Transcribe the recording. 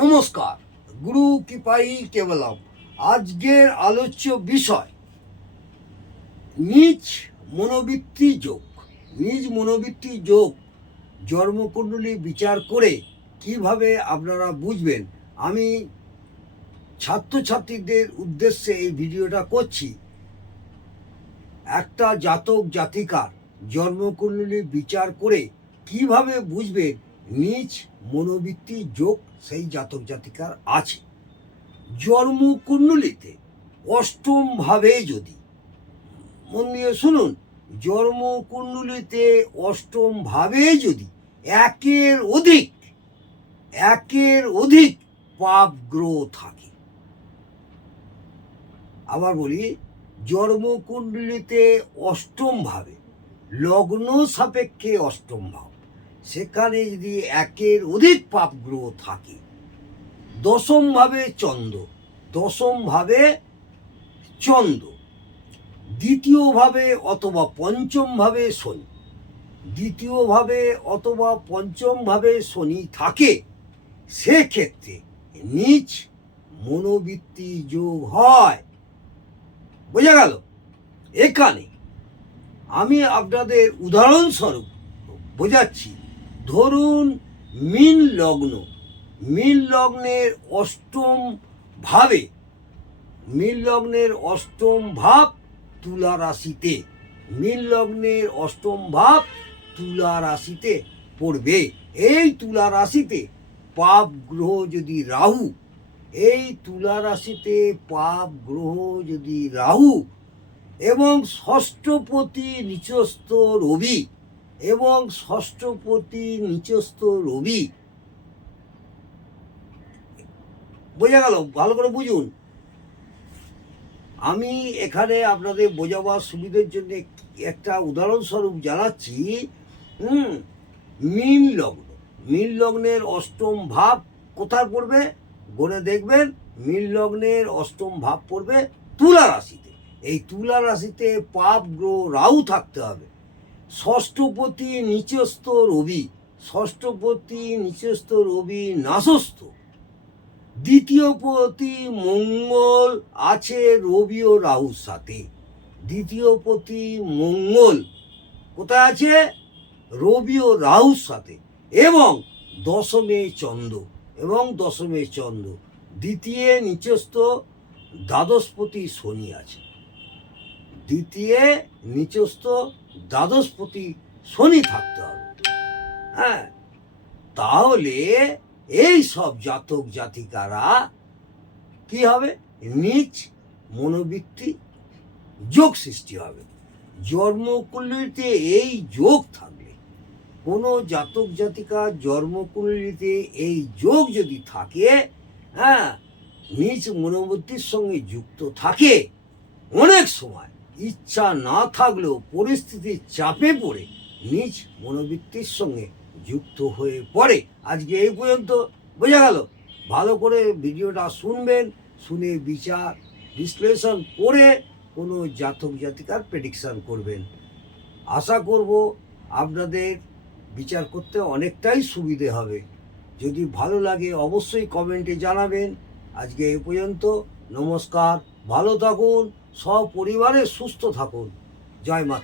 নমস্কার, গুরু কৃপাই কেবলম। আজকের আলোচ্য বিষয় নিজ মনোবৃত্তি যোগ। নিজ মনোবৃত্তি যোগ জন্মকুণ্ডলী বিচার করে কিভাবে আপনারা বুঝবেন, আমি ছাত্রছাত্রীদের উদ্দেশ্যে এই ভিডিওটা করছি। একটা জাতক জাতিকার জন্মকুণ্ডলী বিচার করে কিভাবে বুঝবেন নিজ মনোবৃত্তি যোগ সেই জাতক জাতিকার আছে। জন্মকুণ্ডলীতে অষ্টম ভাবে যদি, মন দিয়ে শুনুন, জন্মকুণ্ডলীতে অষ্টম ভাবে যদি একের অধিক পাপ গ্রহ থাকে। আবার বলি, জন্মকুণ্ডলীতে অষ্টম ভাবে, লগ্ন সাপেক্ষে অষ্টম ভাব, সেখানে যদি একের অধিক পাপ গ্রহ থাকে, দশম ভাবে চন্দ্র, দ্বিতীয় ভাবে অথবা পঞ্চম ভাবে শনি থাকে, সেক্ষেত্রে নিজ মনোবৃত্তি যোগ হয়। বোঝা গেল? এখানে আমি আপনাদের উদাহরণস্বরূপ বোঝাচ্ছি। ধরুন মীন লগ্নের অষ্টম ভাব তুলা রাশিতে পড়বে। এই তুলা রাশিতে পাপ গ্রহ যদি রাহু এবং ষষ্ঠপতি নিচস্থ রবি, বোঝা গেল? ভালো করে বুঝুন। আমি এখানে আপনাদের বোঝাবার সুবিধার জন্য একটা উদাহরণস্বরূপ জানাচ্ছি। মীন লগ্নের অষ্টম ভাব কোথায় পড়বে? গণে দেখবেন, মীন লগ্নের অষ্টম ভাব পড়বে তুলা রাশিতে। এই তুলা রাশিতে পাপ গ্রহ রাহু থাকতে হবে। ষষ্ঠপতি নিচস্থ রবি নাশস্থ। দ্বিতীয় পতি মঙ্গল আছে রবি ও রাহুর সাথে। দ্বিতীয় পতি মঙ্গল কোথায় আছে? রবি ও রাহুর সাথে। এবং দশমে চন্দ্র। দ্বিতীয় নিচস্থ দ্বাদশপতি শনি আছে। থাকতে হবে। হ্যাঁ, তাহলে এই সব জাতক জাতিকারা কি হবে? নিজ মনোবৃত্তি যোগ সৃষ্টি হবে। জন্মকুণ্ডলীতে এই যোগ থাকলে, কোনো জাতক জাতিকার জন্মকুণ্ডলীতে এই যোগ যদি থাকে, নিজ মনোবৃত্তির সঙ্গে যুক্ত থাকে, অনেক সময় ইচ্ছা না থাকলেও পরিস্থিতির চাপে পড়ে নিজ মনোবৃত্তির সঙ্গে যুক্ত হয়ে পড়ে। আজকে এই পর্যন্ত। বোঝা গেল? ভালো করে ভিডিওটা শুনবেন, শুনে বিচার বিশ্লেষণ করে কোনো জাতক জাতিকার প্রেডিকশন করবেন। আশা করব আপনাদের বিচার করতে অনেকটাই সুবিধে হবে। যদি ভালো লাগে অবশ্যই কমেন্টে জানাবেন। আজকে এই পর্যন্ত। নমস্কার, ভালো থাকুন, সপরিবারে সুস্থ থাকুন। জয় মাতা।